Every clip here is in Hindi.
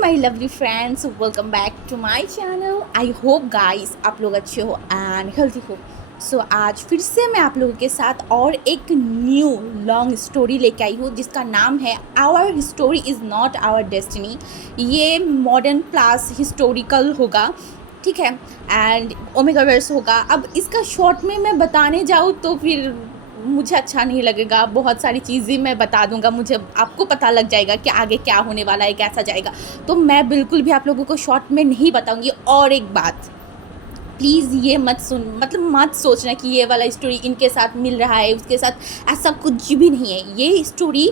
My lovely friends, welcome back to my channel. I hope guys आप लोग अच्छे हो एंड हेल्थी हो। सो आज फिर से मैं आप लोगों के साथ और एक न्यू लॉन्ग स्टोरी लेके आई हूँ जिसका नाम है our history is not our destiny. ये मॉडर्न प्लस हिस्टोरिकल होगा, ठीक है, एंड ओमेगावर्स होगा। अब इसका शॉर्ट में मैं बताने जाऊँ तो फिर मुझे अच्छा नहीं लगेगा। बहुत सारी चीज़ें मैं बता दूंगा, मुझे आपको पता लग जाएगा कि आगे क्या होने वाला है, कैसा जाएगा। तो मैं बिल्कुल भी आप लोगों को शॉर्ट में नहीं बताऊंगी। और एक बात, प्लीज़ ये मत सोचना कि ये वाला स्टोरी इनके साथ मिल रहा है, उसके साथ, ऐसा कुछ भी नहीं है। ये स्टोरी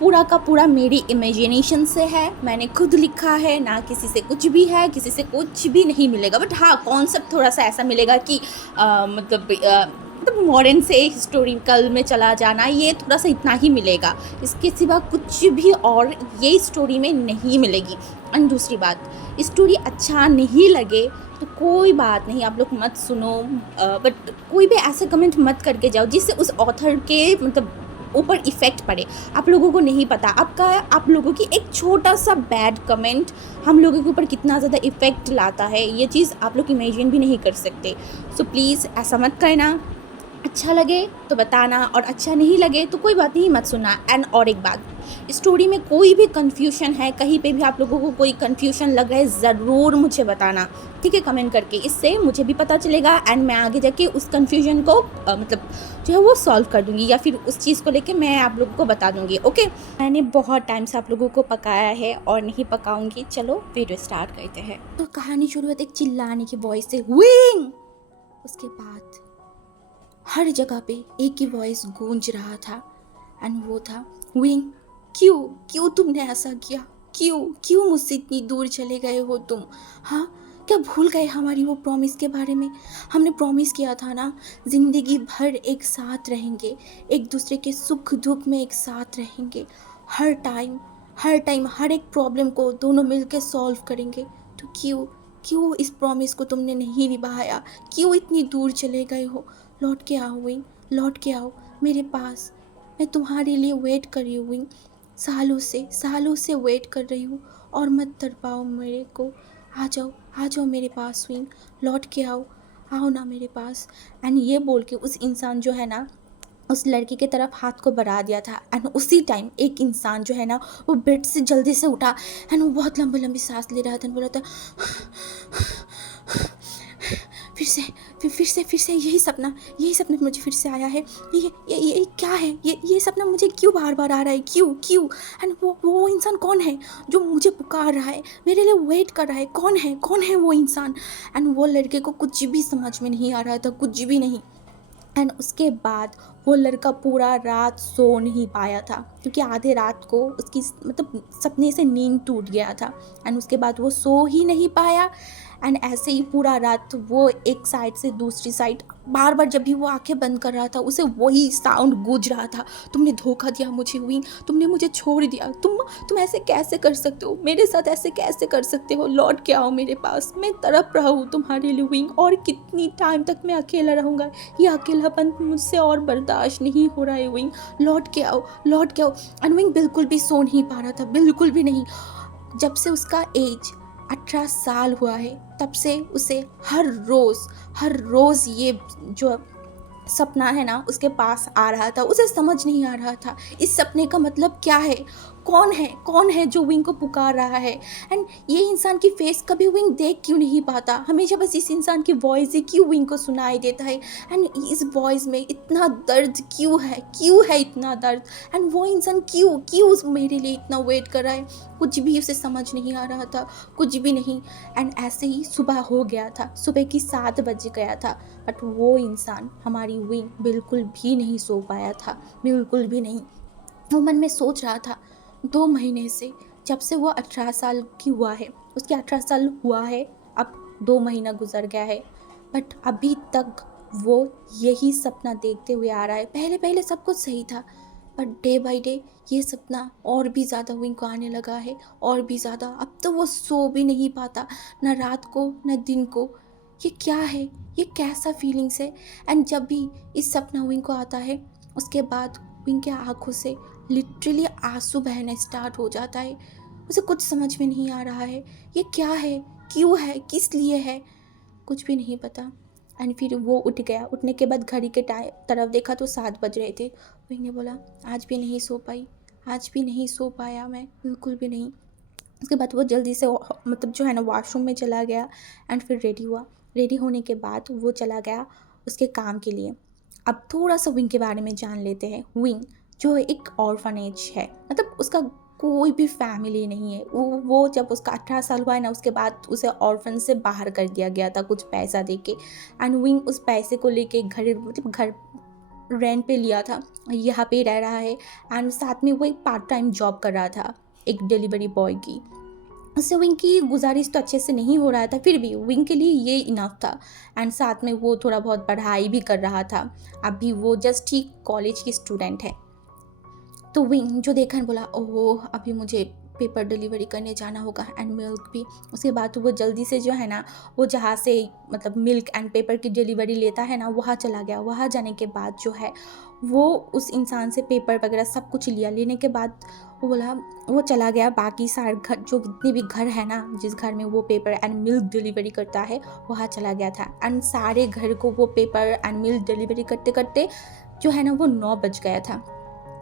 पूरा का पूरा मेरी इमेजिनेशन से है, मैंने खुद लिखा है, ना किसी से कुछ भी है, किसी से कुछ भी नहीं मिलेगा। बट हाँ, कॉन्सेप्ट थोड़ा सा ऐसा मिलेगा कि मतलब मॉडर्न से हिस्टोरिकल में चला जाना, ये थोड़ा सा इतना ही मिलेगा। इसके सिवा कुछ भी और ये स्टोरी में नहीं मिलेगी। एंड दूसरी बात, स्टोरी अच्छा नहीं लगे तो कोई बात नहीं, आप लोग मत सुनो। बट कोई भी ऐसे कमेंट मत करके जाओ जिससे उस ऑथर के ऊपर इफ़ेक्ट पड़े। आप लोगों को नहीं पता आप लोगों की एक छोटा सा बैड कमेंट हम लोगों के ऊपर कितना ज़्यादा इफ़ेक्ट लाता है, ये चीज़ आप लोग इमेजिन भी नहीं कर सकते। सो प्लीज़ ऐसा मत करना। अच्छा लगे तो बताना और अच्छा नहीं लगे तो कोई बात नहीं, मत सुनना। एंड और एक बात, स्टोरी में कोई भी कन्फ्यूजन है, कहीं पे भी आप लोगों को कोई कन्फ्यूजन लग रहा है, ज़रूर मुझे बताना, ठीक है, कमेंट करके। इससे मुझे भी पता चलेगा एंड मैं आगे जाके उस कन्फ्यूजन को जो है वो सॉल्व कर दूँगी, या फिर उस चीज़ को लेके मैं आप लोगों को बता दूँगी। ओके, मैंने बहुत टाइम से आप लोगों को पकाया है और नहीं पकाऊँगी। चलो वीडियो स्टार्ट करते हैं। तो कहानी शुरू होती है एक चिल्लाने की वॉइस से, विंग। उसके बाद हर जगह पे एक ही वॉइस गूंज रहा था एंड वो था, विंग, क्यों क्यों तुमने ऐसा किया? क्यों क्यों मुझसे इतनी दूर चले गए हो तुम? हाँ, क्या भूल गए हमारी वो प्रॉमिस के बारे में? हमने प्रॉमिस किया था ना, ज़िंदगी भर एक साथ रहेंगे, एक दूसरे के सुख दुख में एक साथ रहेंगे, हर टाइम हर एक प्रॉब्लम को दोनों मिलकर सॉल्व करेंगे। तो क्यों क्यों इस प्रॉमिस को तुमने नहीं निभाया? क्यों इतनी दूर चले गए हो? लौट के आओ विंग, लौट के आओ मेरे पास। मैं तुम्हारे लिए वेट कर रही हूँ विंग, सालों से वेट कर रही हूँ। और मत तड़पाओ मेरे को, आ जाओ मेरे पास विंग, लौट के आओ, आओ ना मेरे पास। एंड ये बोल के उस इंसान जो है ना, उस लड़की की तरफ हाथ को बढ़ा दिया था। एंड उसी टाइम एक इंसान जो है ना, वो बेड से जल्दी से उठा एंड वो बहुत लंबी लंबी सांस ले रहा था, बोला था, फिर से यही सपना मुझे फिर से आया है। ये क्या है? ये सपना मुझे क्यों बार बार आ रहा है? क्यों? एंड वो इंसान कौन है जो मुझे पुकार रहा है, मेरे लिए वेट कर रहा है? कौन है वो इंसान? एंड वो लड़के को कुछ भी समझ में नहीं आ रहा था, कुछ भी नहीं। एंड उसके बाद वो लड़का पूरा रात सो नहीं पाया था, क्योंकि आधे रात को उसकी सपने से नींद टूट गया था। एंड उसके बाद वो सो ही नहीं पाया। एंड ऐसे ही पूरा रात वो एक साइड से दूसरी साइड बार बार जब भी वो आंखें बंद कर रहा था, उसे वही साउंड गूंज रहा था, तुमने धोखा दिया मुझे विंग, तुमने मुझे छोड़ दिया, तुम ऐसे कैसे कर सकते हो मेरे साथ, ऐसे कैसे कर सकते हो? लौट के आओ मेरे पास, मैं तड़प रहा हूँ तुम्हारे लिए विंग। और कितनी टाइम तक मैं अकेला रहूँगा? ये अकेलापन मुझसे और बर्दाश्त नहीं हो रहा है विंग, लौट के आओ, लौट के आओ। एंड विंग बिल्कुल भी सो नहीं पा रहा था, बिल्कुल भी नहीं। जब से उसका एज 18 साल हुआ है, तब से उसे हर रोज़ ये जो सपना है ना उसके पास आ रहा था। उसे समझ नहीं आ रहा था इस सपने का मतलब क्या है, कौन है जो विंग को पुकार रहा है। एंड ये इंसान की फेस कभी विंग देख क्यों नहीं पाता? हमेशा बस इस इंसान की वॉइस ही क्यों विंग को सुनाई देता है? एंड इस वॉइस में इतना दर्द क्यों है इतना दर्द? एंड वो इंसान क्यों मेरे लिए इतना वेट कर रहा है? कुछ भी उसे समझ नहीं आ रहा था, कुछ भी नहीं। एंड ऐसे ही सुबह हो गया था, सुबह की 7 बज गया था। बट वो इंसान, हमारी विंग, बिल्कुल भी नहीं सो पाया था, बिल्कुल भी नहीं। वो मन में सोच रहा था, 2 महीने से, जब से वो 18 साल की हुआ है, उसके 18 साल हुआ है, अब 2 महीना गुजर गया है, बट अभी तक वो यही सपना देखते हुए आ रहा है। पहले पहले सब कुछ सही था, बट डे बाय डे ये सपना और भी ज़्यादा विंग को आने लगा है, और भी ज़्यादा। अब तो वो सो भी नहीं पाता, ना रात को ना दिन को। ये क्या है? ये कैसा फीलिंग्स है? एंड जब भी इस सपना विंग को आता है, उसके बाद विंग के आँखों से लिटरली आंसू बहना स्टार्ट हो जाता है। उसे कुछ समझ में नहीं आ रहा है, ये क्या है, क्यों है, किस लिए है, कुछ भी नहीं पता। एंड फिर वो उठ गया। उठने के बाद घड़ी के तरफ देखा तो 7 बज रहे थे। विंग ने बोला आज भी नहीं सो पाई, आज भी नहीं सो पाया मैं, बिल्कुल भी नहीं। उसके बाद वो जल्दी से मतलब जो है ना वॉशरूम में चला गया एंड फिर रेडी हुआ। रेडी होने के बाद वो चला गया उसके काम के लिए। अब थोड़ा सा विंग के बारे में जान लेते हैं। विंग जो एक ऑर्फनेज है, मतलब उसका कोई भी फैमिली नहीं है। वो जब उसका 18 साल हुआ है ना, उसके बाद उसे ऑर्फन से बाहर कर दिया गया था कुछ पैसा दे के। एंड विंग उस पैसे को लेके घर रेंट पे लिया था, यहाँ पे रह रहा है। एंड साथ में वो एक पार्ट टाइम जॉब कर रहा था एक डिलीवरी बॉय की। उससे विंग की गुजारिश तो अच्छे से नहीं हो रहा था, फिर भी विंग के लिए ये इनफ था। एंड साथ में वो थोड़ा बहुत पढ़ाई भी कर रहा था। अभी वो जस्ट ही कॉलेज की स्टूडेंट है। तो विंग जो देखा बोला ओहो अभी मुझे पेपर डिलीवरी करने जाना होगा एंड मिल्क भी। उसके बाद वो जल्दी से जो है ना वो जहाँ से मतलब मिल्क एंड पेपर की डिलीवरी लेता है ना वहाँ चला गया। वहाँ जाने के बाद जो है वो उस इंसान से पेपर वगैरह सब कुछ लिया। लेने के बाद वो बोला वो चला गया बाकी सारे घर जो जितने भी घर है ना जिस घर में वो पेपर एंड मिल्क डिलीवरी करता है वहाँ चला गया था। एंड सारे घर को वो पेपर एंड मिल्क डिलीवरी करते करते जो है ना वो 9 बज गया था।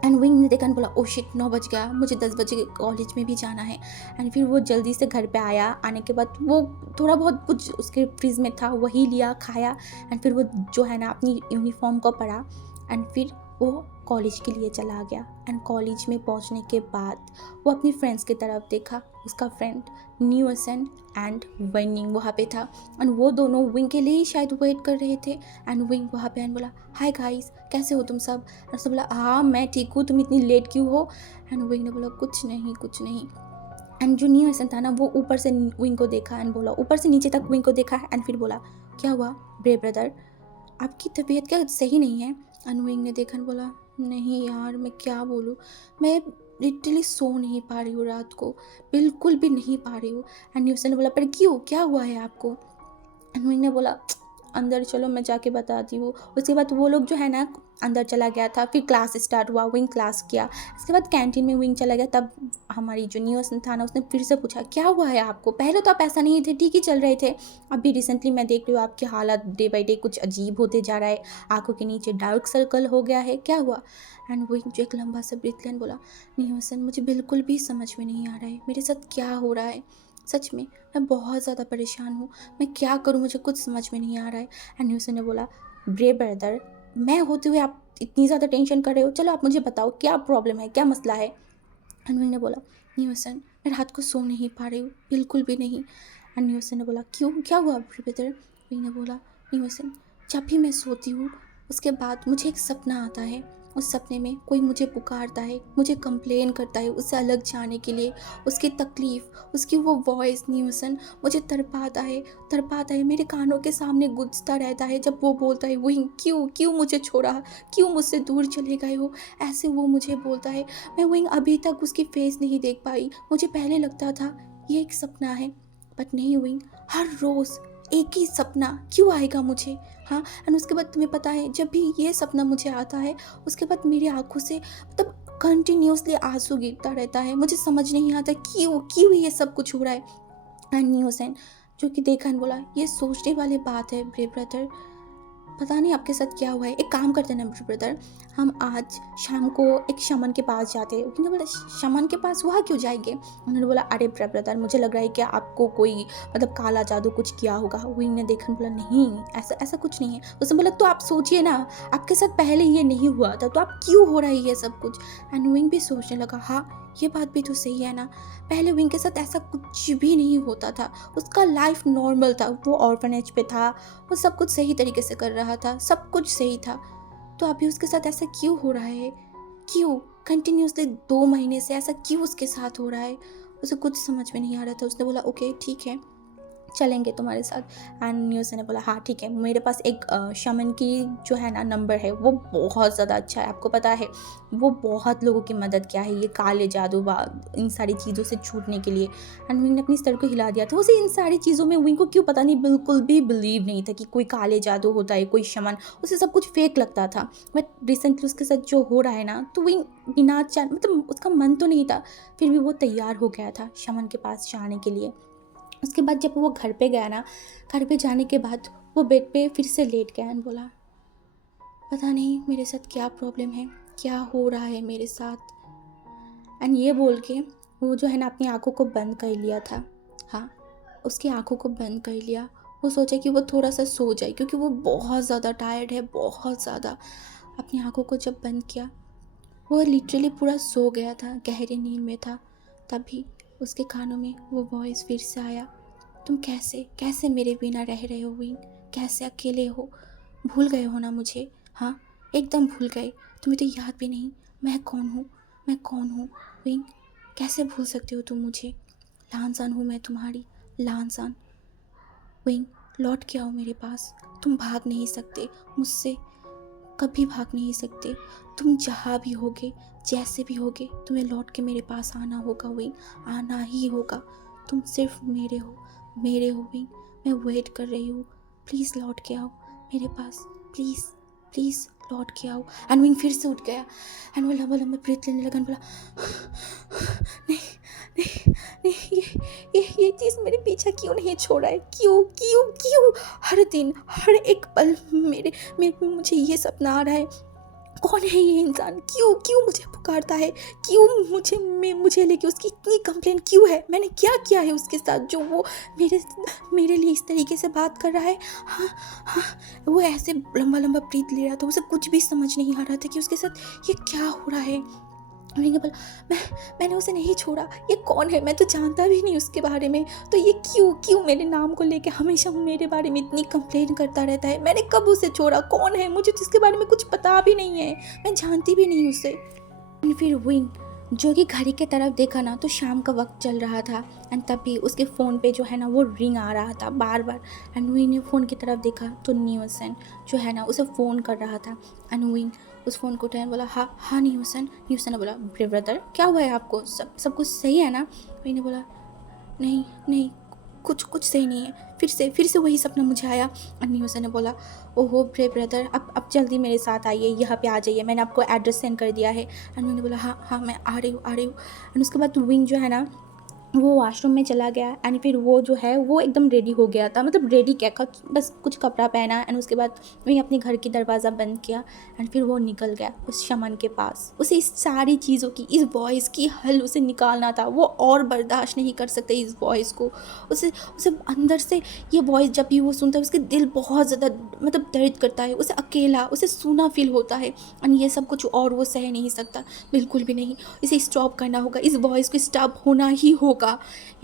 एंड विंग ने देखा बोला ओ शिट 9 बज गया, मुझे 10 बजे कॉलेज में भी जाना है। एंड फिर वो जल्दी से घर पे आया। आने के बाद वो थोड़ा बहुत कुछ उसके फ्रिज में था वही लिया खाया। एंड फिर वो जो है ना अपनी यूनिफॉर्म को पढ़ा एंड फिर वो कॉलेज के लिए चला गया। एंड कॉलेज में पहुंचने के बाद वो अपनी फ्रेंड्स की तरफ देखा। उसका फ्रेंड न्यूसन एंड विनिंग वहाँ पे था। एंड वो दोनों विंग के लिए ही शायद वेट कर रहे थे। एंड विंग वहाँ पे एंड बोला हाय गाइस कैसे हो तुम सब। एंड सब बोला हाँ मैं ठीक हूँ, तुम इतनी लेट क्यों हो। एंड विंग ने बोला कुछ नहीं कुछ नहीं। एंड जो न्यूसन था ना वो ऊपर से विंग को देखा एंड बोला ऊपर से नीचे तक विंग को देखा एंड फिर बोला क्या हुआ ब्रेव ब्रदर, आपकी तबीयत क्या सही नहीं है। एंड विंग ने देखा एंड बोला नहीं यार मैं क्या बोलूँ, मैं लिटरली सो नहीं पा रही हूँ रात को, बिल्कुल भी नहीं पा रही हूँ। एंड न्यूसन ने बोला पर क्यों क्या हुआ है आपको। एंड विंग ने बोला अंदर चलो मैं जाके बताती हूँ। उसके बाद वो लोग जो है ना अंदर चला गया था। फिर क्लास स्टार्ट हुआ, विंग क्लास किया। इसके बाद कैंटीन में विंग चला गया। तब हमारी जो न्यूसन था ना उसने फिर से पूछा क्या हुआ है आपको, पहले तो आप ऐसा नहीं थे, ठीक ही चल रहे थे, अभी रिसेंटली मैं देख रही हूँ आपकी हालत डे बाई डे कुछ अजीब होते जा रहा है, आंखों के नीचे डार्क सर्कल हो गया है, क्या हुआ। एंड विंग जो एक लंबा सा ब्रीथ लेन बोला न्यूसन मुझे बिल्कुल भी समझ में नहीं आ रहा है मेरे साथ क्या हो रहा है, सच में मैं बहुत ज़्यादा परेशान हूँ, मैं क्या करूँ मुझे कुछ समझ में नहीं आ रहा है। एंड न्यूसन ने बोला ब्रेव ब्रदर मैं होते हुए आप इतनी ज़्यादा टेंशन कर रहे हो, चलो आप मुझे बताओ क्या प्रॉब्लम है, क्या मसला है। एंड विंग ने बोला न्यूसन मैं रात को सो नहीं पा रही हूँ, बिल्कुल भी नहीं। एंड न्यूसन ने बोला क्यों क्या हुआ ब्रदर। विंग ने बोला न्यूसन जब भी मैं सोती हूँ उसके बाद मुझे एक सपना आता है, उस सपने में कोई मुझे पुकारता है, मुझे कंप्लेन करता है उससे अलग जाने के लिए, उसकी तकलीफ़ उसकी वो वॉइस न्यूसन मुझे तड़पाता है मेरे कानों के सामने गूंजता रहता है जब वो बोलता है विंग क्यों क्यों मुझे छोड़ा, क्यों मुझसे दूर चले गए हो, ऐसे वो मुझे बोलता है। मैं विंग अभी तक उसकी फेस नहीं देख पाई, मुझे पहले लगता था ये एक सपना है बट नहीं विंग, हर रोज़ एक ही सपना क्यों आएगा मुझे। हाँ एंड उसके बाद तुम्हें पता है जब भी ये सपना मुझे आता है उसके बाद मेरी आंखों से मतलब कंटिन्यूसली आंसू गिरता रहता है, मुझे समझ नहीं आता क्यों क्यों ये सब कुछ हो रहा है। एंड न्यूसन जो कि देखा बोला ये सोचने वाली बात है ब्रेव ब्रदर, पता नहीं आपके साथ क्या हुआ है, एक काम करते हैं ना ब्रदर हम आज शाम को एक शमन के पास जाते हैं। उन्होंने बोला शमन के पास वहाँ क्यों जाएंगे। उन्होंने बोला अरे ब्रदर मुझे लग रहा है कि आपको कोई मतलब काला जादू कुछ किया होगा। विंग ने देखा बोला नहीं ऐसा ऐसा कुछ नहीं है। उसने बोला तो आप सोचिए ना आपके साथ पहले ये नहीं हुआ था तो आप क्यों हो रहा है ये सब कुछ। एंड विंग भी सोचने लगा हाँ ये बात भी तो सही है ना, पहले विंग के साथ ऐसा कुछ भी नहीं होता था, उसका लाइफ नॉर्मल था, वो ऑर्फनेज पे था, वो सब कुछ सही तरीके से कर रहा था, सब कुछ सही था। तो अभी उसके साथ ऐसा क्यों हो रहा है, क्यों कंटिन्यूसली 2 महीने से ऐसा क्यों उसके साथ हो रहा है, उसे कुछ समझ में नहीं आ रहा था। उसने बोला ओके ठीक है चलेंगे तुम्हारे साथ। एंड न्यूज़ ने बोला हाँ ठीक है, मेरे पास एक शमन की जो है ना नंबर है, वो बहुत ज़्यादा अच्छा है, आपको पता है वो बहुत लोगों की मदद किया है ये काले जादू इन सारी चीज़ों से छूटने के लिए। एंड विंग ने अपनी सर को हिला दिया था। उसे इन सारी चीज़ों में विंग को क्यों पता नहीं बिल्कुल भी बिलीव नहीं था कि कोई काले जादू होता है, कोई शमन, उसे सब कुछ फेक लगता था। बट रिसेंटली उसके साथ जो हो रहा है ना, तो विंग बिना मतलब उसका मन तो नहीं था, फिर भी वो तैयार हो गया था शमन के पास जाने के लिए। उसके बाद जब वो घर पे गया ना, घर पे जाने के बाद वो बेड पे फिर से लेट गया एंड बोला पता नहीं मेरे साथ क्या प्रॉब्लम है, क्या हो रहा है मेरे साथ। एंड ये बोल के वो जो है ना अपनी आंखों को बंद कर लिया था। हाँ, उसकी आंखों को बंद कर लिया। वो सोचा कि वो थोड़ा सा सो जाए क्योंकि वो बहुत ज़्यादा टायर्ड है, बहुत ज़्यादा। अपनी आंखों को जब बंद किया, वो लिटरली पूरा सो गया था, गहरी नींद में था। तभी उसके कानों में वो वॉइस फिर से आया, तुम कैसे कैसे मेरे बिना रह रहे हो विंग, कैसे अकेले हो, भूल गए हो ना मुझे। हाँ, एकदम भूल गए, तुम्हें तो याद भी नहीं मैं कौन हूँ, मैं कौन हूँ विंग, कैसे भूल सकते हो तुम मुझे। लानसान हूँ मैं तुम्हारी, लानसान। विंग लौट के आओ मेरे पास, तुम भाग नहीं सकते मुझसे, कभी भाग नहीं सकते। तुम जहाँ भी होगे, जैसे भी होगे, तुम्हें लौट के मेरे पास आना होगा विंग, आना ही होगा। तुम सिर्फ मेरे हो विंग, मैं वेट कर रही हूँ, प्लीज़ लौट के आओ मेरे पास, प्लीज़ प्लीज़ लौट के आओ। एंड विंग फिर से उठ गया एंड वो लंबा लंबा ब्रीथ लेने लगा, बोला नहीं नहीं नहीं, ये चीज़ मेरे पीछा क्यों नहीं छोड़ा है, क्यों क्यों क्यों हर दिन हर एक पल मुझे ये सपना आ रहा है, कौन है ये इंसान, क्यों क्यों मुझे पुकारता है, क्यों मुझे लेके उसकी इतनी कंप्लेन क्यों है, मैंने क्या किया है उसके साथ जो वो मेरे लिए इस तरीके से बात कर रहा है। हाँ हाँ, वो ऐसे लंबा लंबा ब्रीथ ले रहा था, उसे कुछ भी समझ नहीं आ रहा था कि उसके साथ ये क्या हो रहा है। मैंने बोला मैंने उसे नहीं छोड़ा, ये कौन है, मैं तो जानता भी नहीं उसके बारे में, तो ये क्यों मेरे नाम को लेके हमेशा मेरे बारे में इतनी कंप्लेन करता रहता है, मैंने कब उसे छोड़ा, कौन है, मुझे जिसके बारे में कुछ पता भी नहीं है, मैं जानती भी नहीं उसे। फिर विंग जो कि घड़ी के तरफ देखा ना, तो शाम का वक्त चल रहा था एंड तभी उसके फ़ोन पे जो है ना वो रिंग आ रहा था बार बार। एंड विंग ने फ़ोन की तरफ देखा तो न्यूसन जो है ना उसे फ़ोन कर रहा था। एंड विंग उस फ़ोन को उठाया, बोला हाँ न्यूसन ने बोला ब्रदर क्या हुआ है आपको, सब कुछ सही है ना। विंग ने बोला नहीं कुछ सही नहीं है, फिर से वही सपना मुझे आया। न्यूसन ने बोला ओहो ब्रदर, अब जल्दी मेरे साथ आइए, यहाँ पे आ जाइए, मैंने आपको एड्रेस सेंड कर दिया है। एंड मैंने बोला हाँ मैं आ रही हूँ। एंड उसके बाद विंग जो है ना वो वॉशरूम में चला गया एंड फिर वो जो है वो एकदम रेडी हो गया था, मतलब रेडी क्या, बस कुछ कपड़ा पहना एंड उसके बाद वही अपने घर की दरवाज़ा बंद किया एंड फिर वो निकल गया उस शमन के पास। उसे इस सारी चीज़ों की, इस वॉइस की हल उसे निकालना था, वो और बर्दाश्त नहीं कर सकते इस वॉइस को। उसे अंदर से ये वॉइस जब भी वो सुनता है उसके दिल बहुत ज़्यादा मतलब दर्द करता है, उसे अकेला, उसे सूना फील होता है एंड ये सब कुछ और वो सह नहीं सकता, बिल्कुल भी नहीं। इसे स्टॉप करना होगा, इस वॉइस को स्टॉप होना ही होगा।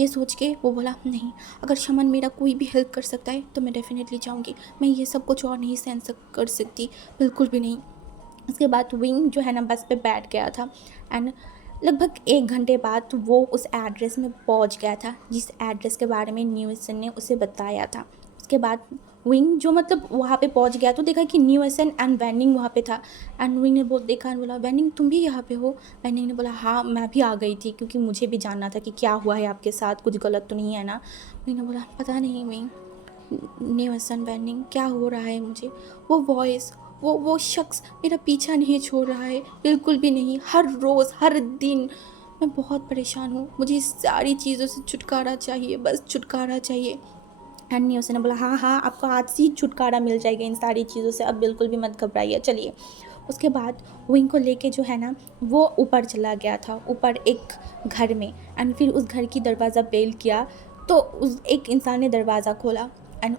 ये सोच के वो बोला नहीं, अगर शमन मेरा कोई भी हेल्प कर सकता है तो मैं डेफिनेटली जाऊंगी, मैं ये सब कुछ और नहीं सहन कर सकती, बिल्कुल भी नहीं। उसके बाद विंग जो है ना बस पे बैठ गया था एंड लगभग 1 घंटे बाद वो उस एड्रेस में पहुंच गया था जिस एड्रेस के बारे में न्यूसन ने उसे बताया था। उसके बाद विंग जो मतलब वहाँ पे पहुँच गया तो देखा कि न्यूसन एंड वैनिंग वहाँ पे था। एंड विंग ने देखा एंड बोला वैनिंग तुम भी यहाँ पे हो। वैनिंग ने बोला हाँ मैं भी आ गई थी क्योंकि मुझे भी जानना था कि क्या हुआ है आपके साथ, कुछ गलत तो नहीं है ना। विंग ने बोला पता नहीं विंग, न्यूसन वैनिंग क्या हो रहा है मुझे, वो वॉइस वो शख्स मेरा पीछा नहीं छोड़ रहा है, बिल्कुल भी नहीं, हर रोज़ हर दिन मैं बहुत परेशान हूँ, मुझे इस सारी चीज़ों से छुटकारा चाहिए, बस छुटकारा चाहिए। एंड न्यूसन ने बोला हाँ आपको आज ही छुटकारा मिल जाएगा इन सारी चीज़ों से, अब बिल्कुल भी मत घबराइए, चलिए। उसके बाद विंग को लेके जो है ना वो ऊपर चला गया था, ऊपर एक घर में। एंड फिर उस घर की दरवाज़ा बेल किया तो उस एक इंसान ने दरवाज़ा खोला एंड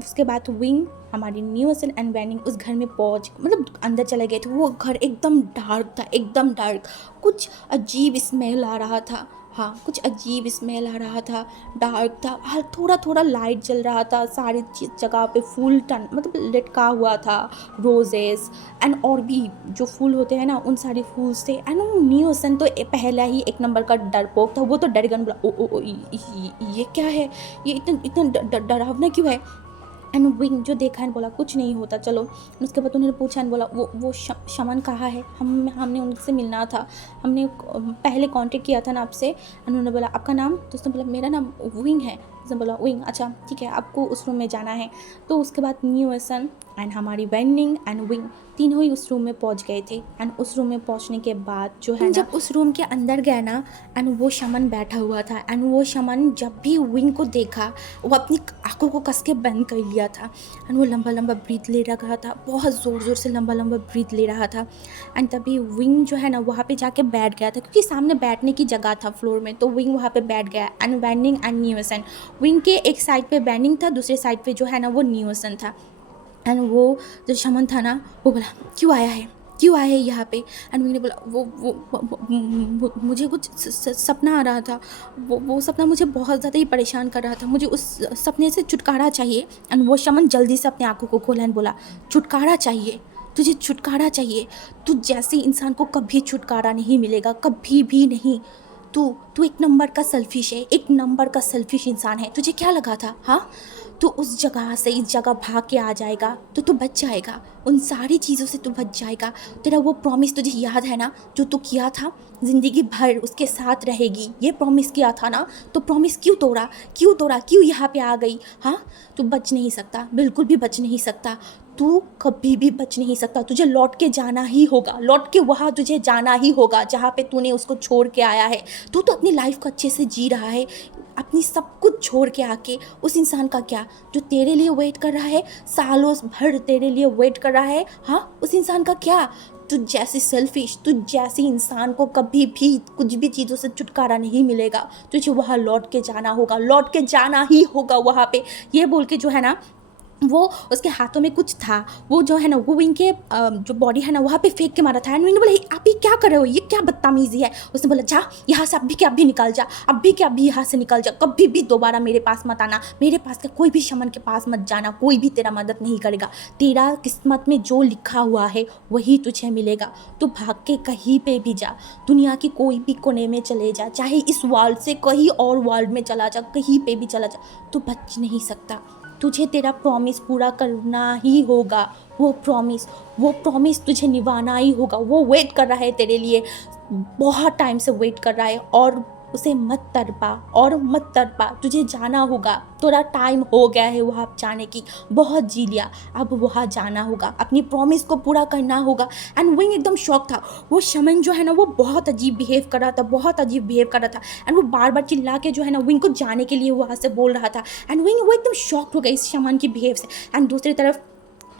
उसके बाद विंग हमारी न्यूसन एंड वैनिंग उस घर में मतलब अंदर चले गए थे। वो घर एकदम डार्क था, एकदम डार्क, कुछ अजीब स्मेल आ रहा था हाँ, कुछ अजीब स्मेल आ रहा था, डार्क था, हर थोड़ा थोड़ा लाइट जल रहा था, सारी जगह पे फूल टन मतलब लटका हुआ था, रोजेस एंड और भी जो फूल होते हैं ना उन सारे फूल से। एंड वो न्यूसन तो पहला ही एक नंबर का डरपोक था, वो तो डर गया, बोला ओ ये क्या है, ये इतना इतना डरावना क्यों है। एंड विंग जो देखा एंड बोला कुछ नहीं होता चलो। उसके बाद उन्होंने पूछा एंड बोला वो शमन कहाँ है, हमने उनसे मिलना था, हमने पहले कांटेक्ट किया था ना आपसे। एंड उन्होंने बोला आपका नाम, तो उसने बोला मेरा नाम विंग है। उसने बोला विंग, अच्छा ठीक है, आपको उस रूम में जाना है। तो उसके बाद न्यू एसन एंड हमारी वेंडिंग एंड विंग तीनों ही उस रूम में पहुंच गए थे। एंड उस रूम में पहुंचने के बाद जो है ना, जब उस रूम के अंदर गए ना एंड वो शमन बैठा हुआ था। एंड वो शमन जब भी विंग को देखा वो अपनी आंखों को कस के बंद कर लिया था। एंड वो लंबा लंबा ब्रीथ ले रहा था, बहुत ज़ोर ज़ोर से लंबा लंबा ब्रीथ ले रहा था। एंड तभी विंग जो है ना वहाँ पे जाके बैठ गया था, क्योंकि सामने बैठने की जगह था फ्लोर में, तो विंग वहाँ पे बैठ गया। एंड वेंडिंग एंड न्यूसन, विंग के एक साइड पे बेंडिंग था, दूसरे साइड पे जो है ना वो न्यूसन था। एंड वो जो शमन था ना वो बोला क्यों आया है, क्यों आया है यहाँ पे। एंड विंग ने बोला वो मुझे कुछ सपना आ रहा था, वो सपना मुझे बहुत ज़्यादा ही परेशान कर रहा था, मुझे उस सपने से छुटकारा चाहिए। एंड वो शमन जल्दी से अपने आंखों को खोला एंड बोला छुटकारा चाहिए, तुझे छुटकारा चाहिए, तू जैसे इंसान को कभी छुटकारा नहीं मिलेगा, कभी भी नहीं। तू एक नंबर का सेल्फिश है, एक नंबर का सेल्फिश इंसान है। तुझे क्या लगा था, हाँ तू उस जगह से इस जगह भाग के आ जाएगा तो तू बच जाएगा, उन सारी चीज़ों से तू बच जाएगा। तेरा वो प्रॉमिस तुझे याद है ना जो तू किया था, ज़िंदगी भर उसके साथ रहेगी, ये प्रॉमिस किया था ना, तो प्रॉमिस क्यों तोड़ा, क्यों यहाँ पे आ गई। हाँ, तू बच नहीं सकता, बिल्कुल भी बच नहीं सकता, तू कभी भी बच नहीं सकता। तुझे लौट के जाना ही होगा, लौट के वहाँ तुझे जाना ही होगा जहाँ पे तूने उसको छोड़ के आया है। तू तो अपनी लाइफ को अच्छे से जी रहा है, अपनी सब कुछ छोड़ के आके उस इंसान का क्या जो तेरे लिए वेट कर रहा है, सालों भर तेरे लिए वेट कर रहा है, हाँ उस इंसान का क्या। तुझ जैसी सेल्फिश, तुझ जैसी इंसान को कभी भी कुछ भी चीज़ों से छुटकारा नहीं मिलेगा। तुझे वहाँ लौट के जाना होगा, लौट के जाना ही होगा वहाँ पे। ये बोल के जो है ना वो उसके हाथों में कुछ था, वो जो है ना वो विंग के जो बॉडी है ना वहाँ पे फेंक के मारा था। एंड विंग ने बोला आप ये क्या कर रहे हो, ये क्या बदतमीजी है। उसने बोला जा यहाँ से, अभी के अभी निकल जा, अभी के अभी यहाँ से निकल जा, कभी भी दोबारा मेरे पास मत आना, मेरे पास का कोई भी शमन के पास मत जाना, कोई भी तेरा मदद नहीं करेगा, तेरा किस्मत में जो लिखा हुआ है वही तुझे मिलेगा। तू भाग के कहीं पे भी जा, दुनिया की कोई भी कोने में चले जा, चाहे इस वर्ल्ड से कहीं और वर्ल्ड में चला जा, कहीं पे भी चला जा, तू बच नहीं सकता। तुझे तेरा प्रॉमिस पूरा करना ही होगा, वो प्रॉमिस तुझे निभाना ही होगा। वो वेट कर रहा है तेरे लिए, बहुत टाइम से वेट कर रहा है, और उसे मत तड़पा, तुझे जाना होगा, थोड़ा टाइम हो गया है वहाँ जाने की, बहुत जी लिया, अब वहाँ जाना होगा, अपनी प्रॉमिस को पूरा करना होगा। एंड विंग एकदम शॉक था, वो शमन जो है ना वो बहुत अजीब बिहेव कर रहा था, एंड वो बार बार चिल्ला के जो है ना विंग को जाने के लिए वहाँ से बोल रहा था। एंड विंग वो एकदम शॉक हो गया इस शमन की बिहेव से। एंड दूसरी तरफ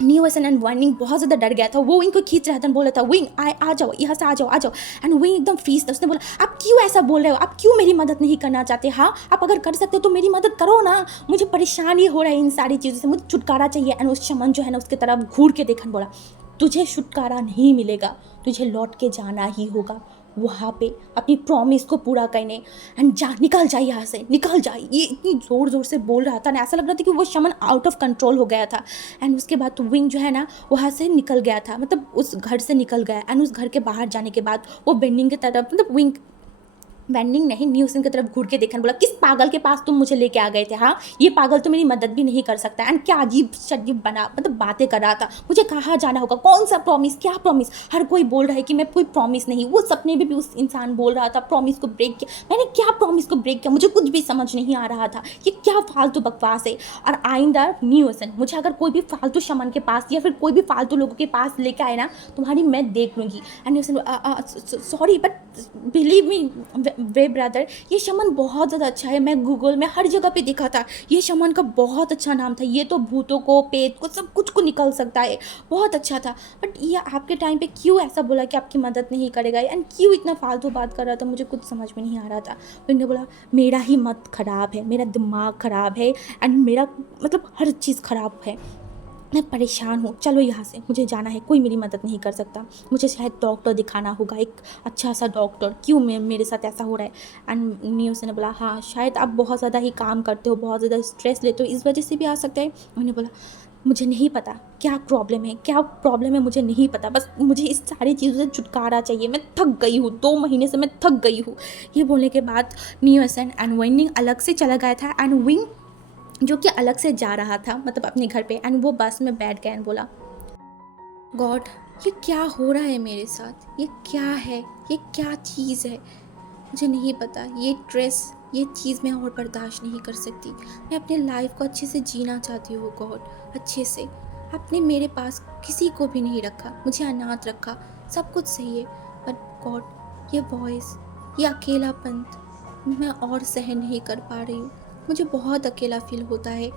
न्यूसन एंड वाइनिंग बहुत ज़्यादा डर गया था, वो विंग को खींच रहा था, बोल रहा था विंग आ जाओ यहाँ से, आ जाओ। एंड विंग एकदम फ्रीज था, उसने बोला आप क्यों ऐसा बोल रहे हो, आप क्यों मेरी मदद नहीं करना चाहते, हाँ आप अगर कर सकते हो तो मेरी मदद करो ना, मुझे परेशानी हो रहा है इन सारी चीज़ों से, मुझे छुटकारा चाहिए। एंड उस शमन जो है ना उसकी तरफ घूर के देखा, बोला तुझे छुटकारा नहीं मिलेगा, तुझे लौट के जाना ही होगा वहाँ पे अपनी प्रॉमिस को पूरा करने। एंड निकल जाए यहाँ से, निकल जाए। ये इतनी ज़ोर ज़ोर से बोल रहा था ना, ऐसा लग रहा था कि वो शमन आउट ऑफ कंट्रोल हो गया था। एंड उसके बाद तो विंग जो है ना वहाँ से निकल गया था, मतलब उस घर से निकल गया। एंड उस घर के बाहर जाने के बाद वो बेंडिंग की तरफ, मतलब विंग वेंडिंग नहीं न्यूसन की तरफ घूर के देखा, बोला किस पागल के पास तुम मुझे लेके आ गए थे, हाँ ये पागल तो मेरी मदद भी नहीं कर सकता। एंड क्या अजीब शजीब बना, मतलब बातें कर रहा था, मुझे कहाँ जाना होगा, कौन सा प्रॉमिस, क्या प्रॉमिस, हर कोई बोल रहा है कि मैं कोई प्रॉमिस नहीं। वो सपने में भी उस इंसान बोल रहा था प्रॉमिस को ब्रेक किया, मैंने क्या प्रॉमिस को ब्रेक किया, मुझे कुछ भी समझ नहीं आ रहा था, ये क्या फालतू बकवास है। और आइंदा न्यूसन, मुझे अगर कोई भी फालतू शमन के पास या फिर कोई भी फालतू लोगों के पास लेके आए ना, तुम्हारी मैं देख लूँगी। And न्यूसन sorry but believe me way brother, ये शमन बहुत ज़्यादा अच्छा है, मैं गूगल में हर जगह पे देखा था, ये शमन का बहुत अच्छा नाम था, ये तो भूतों को, पेट को, सब कुछ को निकल सकता है, बहुत अच्छा था। बट ये आपके टाइम पे क्यों ऐसा बोला कि आपकी मदद नहीं करेगा, एंड क्यों इतना फालतू बात कर रहा था, मुझे कुछ समझ में नहीं आ रहा था। उन्होंने बोला मेरा ही मत ख़राब है, मेरा दिमाग ख़राब है, एंड मेरा मतलब हर चीज़ ख़राब है। मैं परेशान हूँ, चलो यहाँ से, मुझे जाना है, कोई मेरी मदद नहीं कर सकता, मुझे शायद डॉक्टर दिखाना होगा, एक अच्छा सा डॉक्टर, क्यों मेरे साथ ऐसा हो रहा है। एंड न्यूज़ ने बोला हाँ शायद आप बहुत ज़्यादा ही काम करते हो, बहुत ज़्यादा स्ट्रेस लेते हो, इस वजह से भी आ सकता है। उन्होंने बोला मुझे नहीं पता क्या प्रॉब्लम है मुझे नहीं पता, बस मुझे इस सारी चीज़ों से छुटकारा चाहिए, मैं थक गई हूँ, 2 महीने से मैं थक गई हूँ। ये बोलने के बाद न्यूज़ एंड विंग अलग से चला गया था, एंड विंग जो कि अलग से जा रहा था, मतलब अपने घर पे, एंड वो बस में बैठ गया एंड बोला गॉड ये क्या हो रहा है मेरे साथ, ये क्या है, ये क्या चीज़ है, मुझे नहीं पता, ये स्ट्रेस, ये चीज़ मैं और बर्दाश्त नहीं कर सकती, मैं अपने लाइफ को अच्छे से जीना चाहती हूँ गॉड, अच्छे से। आपने मेरे पास किसी को भी नहीं रखा, मुझे अनाथ रखा, सब कुछ सही है, बट गॉड ये वॉइस, ये अकेलापन मैं और सहन नहीं कर पा रही हूँ, मुझे बहुत अकेला फील होता है।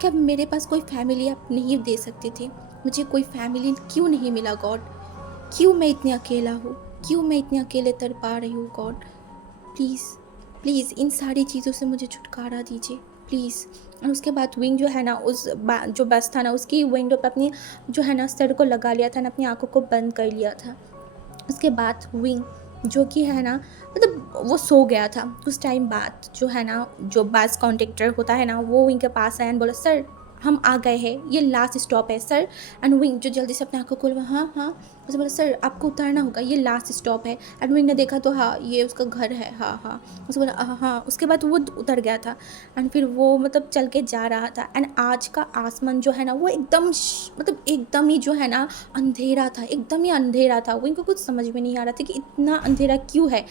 क्या मेरे पास कोई फैमिली आप नहीं दे सकते थे, मुझे कोई फैमिली क्यों नहीं मिला गॉड, क्यों मैं इतनी अकेला हूँ, क्यों मैं इतने अकेले तर पा रही हूँ गॉड, प्लीज़ प्लीज़ इन सारी चीज़ों से मुझे छुटकारा दीजिए प्लीज़। और उसके बाद विंग जो है ना, जो बस था ना, उसकी विंडो पर अपनी जो है ना सर को लगा लिया था ना, अपनी आंखों को बंद कर लिया था। उसके बाद विंग जो कि है ना, मतलब वो सो गया था। कुछ टाइम बाद जो है ना, जो बस कॉन्ट्रैक्टर होता है ना, वो विंग के पास आया एंड बोला सर हम आ गए हैं, ये लास्ट स्टॉप है सर। एंड विंग जो जल्दी से अपने आंखों खोल, हाँ हाँ, उसे बोला सर आपको उतरना होगा, ये लास्ट स्टॉप है। एंड विंग ने देखा तो हाँ ये उसका घर है, हाँ हाँ, उसे बोला हाँ हाँ। उसके बाद वो उतर गया था एंड फिर वो मतलब चल के जा रहा था। एंड आज का आसमान जो है ना, वो एकदम मतलब एकदम ही जो है ना अंधेरा था, एकदम ही अंधेरा था। विंग को कुछ समझ में नहीं आ रहा था कि इतना अंधेरा क्यों है,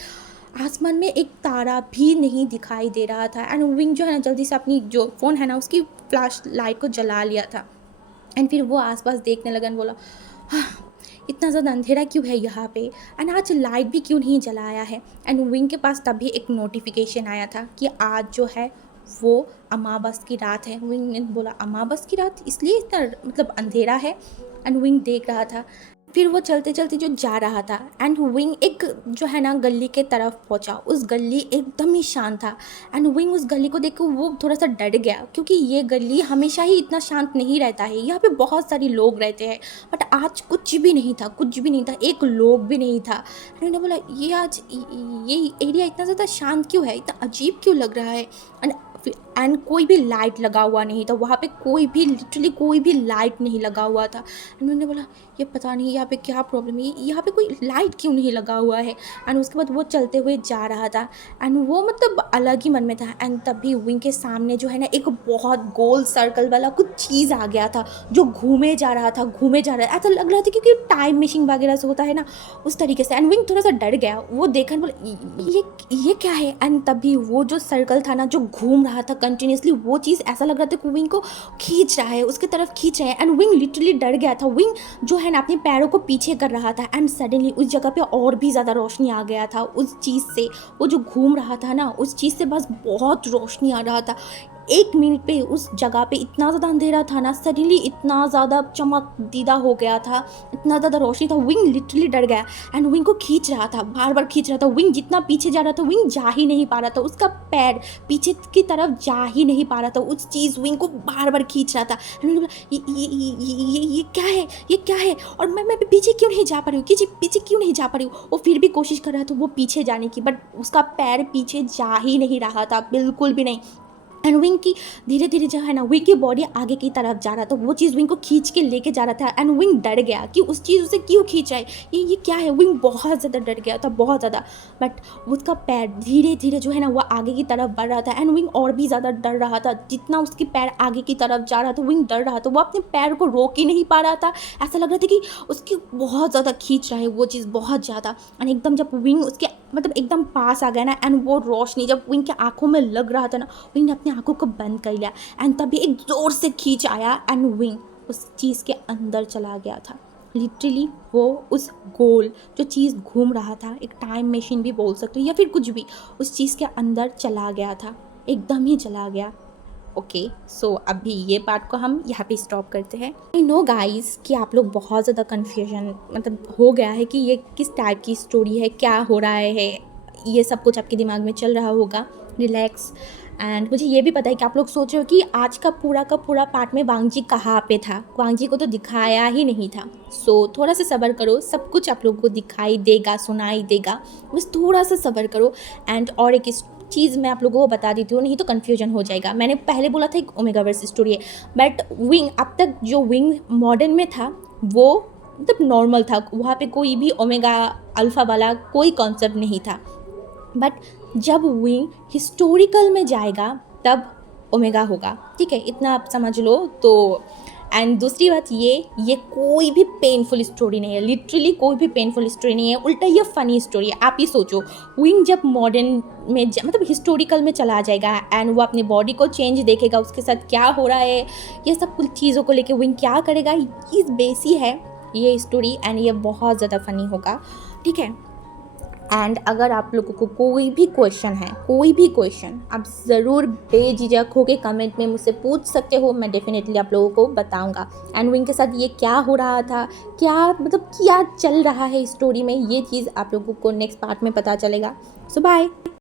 आसमान में एक तारा भी नहीं दिखाई दे रहा था। एंड विंग जो है ना जल्दी से अपनी जो फ़ोन है ना उसकी फ्लैश लाइट को जला लिया था। एंड फिर वो आसपास देखने लगा और बोला हाँ इतना ज़्यादा अंधेरा क्यों है यहाँ पे, एंड आज लाइट भी क्यों नहीं जलाया है। एंड विंग के पास तभी एक नोटिफिकेशन आया था कि आज जो है वो अमावस की रात है। विंग ने बोला अमावस की रात, इसलिए इतना मतलब अंधेरा है। एंड विंग देख रहा था, फिर वो चलते चलते जो जा रहा था एंड विंग एक जो है ना गली के तरफ पहुंचा। उस गली एकदम ही शांत था एंड विंग उस गली को देख कर वो थोड़ा सा डर गया, क्योंकि ये गली हमेशा ही इतना शांत नहीं रहता है, यहाँ पे बहुत सारे लोग रहते हैं, बट आज कुछ भी नहीं था, कुछ भी नहीं था, एक लोग भी नहीं था। उन्होंने बोला ये आज ये एरिया इतना ज़्यादा शांत क्यों है, इतना अजीब क्यों लग रहा है। एंड कोई भी लाइट लगा हुआ नहीं था वहाँ पे, कोई भी लिटरली कोई भी लाइट नहीं लगा हुआ था। उन्होंने बोला ये पता नहीं यहाँ पे क्या प्रॉब्लम है, यहाँ पे कोई लाइट क्यों नहीं लगा हुआ है। एंड उसके बाद वो चलते हुए जा रहा था एंड वो मतलब अलग ही मन में था। एंड तभी विंग के सामने जो है ना एक बहुत गोल सर्कल वाला कुछ चीज़ आ गया था, जो घूमे जा रहा था, ऐसा लग रहा था क्योंकि टाइम मशीन वगैरह से होता है ना, उस तरीके से। एंड विंग थोड़ा सा डर गया, वो देखा बोला ये क्या है। एंड तभी वो जो सर्कल था ना जो घूम रहा था कंटिन्यूसली, वो चीज़ ऐसा लग रहा था कि विंग को खींच रहा है, उसके तरफ खींच रहा है। एंड विंग लिटरली डर गया था, विंग जो है ना अपने पैरों को पीछे कर रहा था। एंड सडनली उस जगह पे और भी ज़्यादा रोशनी आ गया था उस चीज़ से, वो जो घूम रहा था ना उस चीज़ से बस बहुत रोशनी आ रहा था। 1 मिनट पे उस जगह पे इतना ज़्यादा अंधेरा था ना, सडनली इतना ज़्यादा चमक दीदा हो गया था, इतना ज़्यादा रोशनी था, विंग लिटरली डर गया। एंड विंग को खींच रहा था, बार बार खींच रहा था। विंग जितना पीछे जा रहा था विंग जा ही नहीं पा रहा था, उसका पैर पीछे की तरफ जा ही नहीं पा रहा था, उस चीज़ विंग को बार बार खींच रहा था। ये क्या है, ये क्या है, और मैं पीछे क्यों नहीं जा पा रही हूँ, पीछे क्यों नहीं जा पा रही हूँ। वो फिर भी कोशिश कर रहा था वो पीछे जाने की, बट उसका पैर पीछे जा ही नहीं रहा था, बिल्कुल भी नहीं। एंड विंग की धीरे धीरे जो है ना विंग की बॉडी आगे की तरफ जा रहा था, वो चीज़ विंग को खींच के लेके जा रहा था। एंड विंग डर गया कि उस चीज़ उसे क्यों खींच रहा है, ये क्या है। विंग बहुत ज़्यादा डर गया था, बहुत ज़्यादा। बट उसका पैर धीरे धीरे जो है ना वो आगे की तरफ बढ़ रहा था। एंड विंग और भी ज़्यादा डर रहा था, जितना उसके पैर आगे की तरफ जा रहा था विंग डर रहा था, वो अपने पैर को रोक ही नहीं पा रहा था। ऐसा लग रहा था कि उसकी बहुत ज़्यादा खींच रहा है वो चीज़, बहुत ज़्यादा। एंड एकदम जब विंग उसके मतलब एकदम पास आ गया ना, एंड वो रोशनी जब विंग के आँखों में लग रहा था ना, विंग ने अपनी आँखों को बंद कर लिया। एंड तभी एक ज़ोर से खींच आया एंड विंग उस चीज़ के अंदर चला गया था। लिटरली वो उस गोल जो चीज़ घूम रहा था, एक टाइम मशीन भी बोल सकते हो या फिर कुछ भी, उस चीज़ के अंदर चला गया था, एकदम ही चला गया। ओके सो अभी ये पार्ट को हम यहाँ पे स्टॉप करते हैं। आई नो गाइस कि आप लोग बहुत ज़्यादा कन्फ्यूजन मतलब हो गया है कि ये किस टाइप की स्टोरी है, क्या हो रहा है, ये सब कुछ आपके दिमाग में चल रहा होगा। रिलैक्स एंड मुझे ये भी पता है कि आप लोग सोच रहे हो कि आज का पूरा पार्ट में वांगजी कहाँ पे था, वांगजी को तो दिखाया ही नहीं था। सो थोड़ा सा सब्र करो, सब कुछ आप लोगों को दिखाई देगा, सुनाई देगा, बस थोड़ा सा सब्र करो। एंड और एक चीज़ मैं आप लोगों को बता देती हूँ, नहीं तो कन्फ्यूजन हो जाएगा। मैंने पहले बोला था एक ओमेगावर्स स्टोरी है, बट विंग अब तक जो विंग मॉडर्न में था वो मतलब नॉर्मल था, वहाँ पे कोई भी ओमेगा अल्फ़ा वाला कोई कॉन्सेप्ट नहीं था। बट जब विंग हिस्टोरिकल में जाएगा तब ओमेगा होगा, ठीक है, इतना आप समझ लो। तो एंड दूसरी बात ये कोई भी पेनफुल स्टोरी नहीं है, लिटरली कोई भी पेनफुल स्टोरी नहीं है, उल्टा ये फ़नी स्टोरी है। आप ही सोचो, विंग जब मॉडर्न में मतलब हिस्टोरिकल में चला जाएगा एंड वो अपनी बॉडी को चेंज देखेगा, उसके साथ क्या हो रहा है, ये सब कुछ चीज़ों को लेके विंग क्या करेगा, इस बेसी है ये स्टोरी। एंड ये बहुत ज़्यादा फ़नी होगा, ठीक है। एंड अगर आप लोगों को कोई भी क्वेश्चन है, कोई भी क्वेश्चन, आप ज़रूर बेझिझक होकर कमेंट में मुझसे पूछ सकते हो, मैं डेफिनेटली आप लोगों को बताऊंगा। एंड विंग के साथ ये क्या हो रहा था, क्या मतलब क्या चल रहा है स्टोरी में, ये चीज़ आप लोगों को नेक्स्ट पार्ट में पता चलेगा। सो बाय।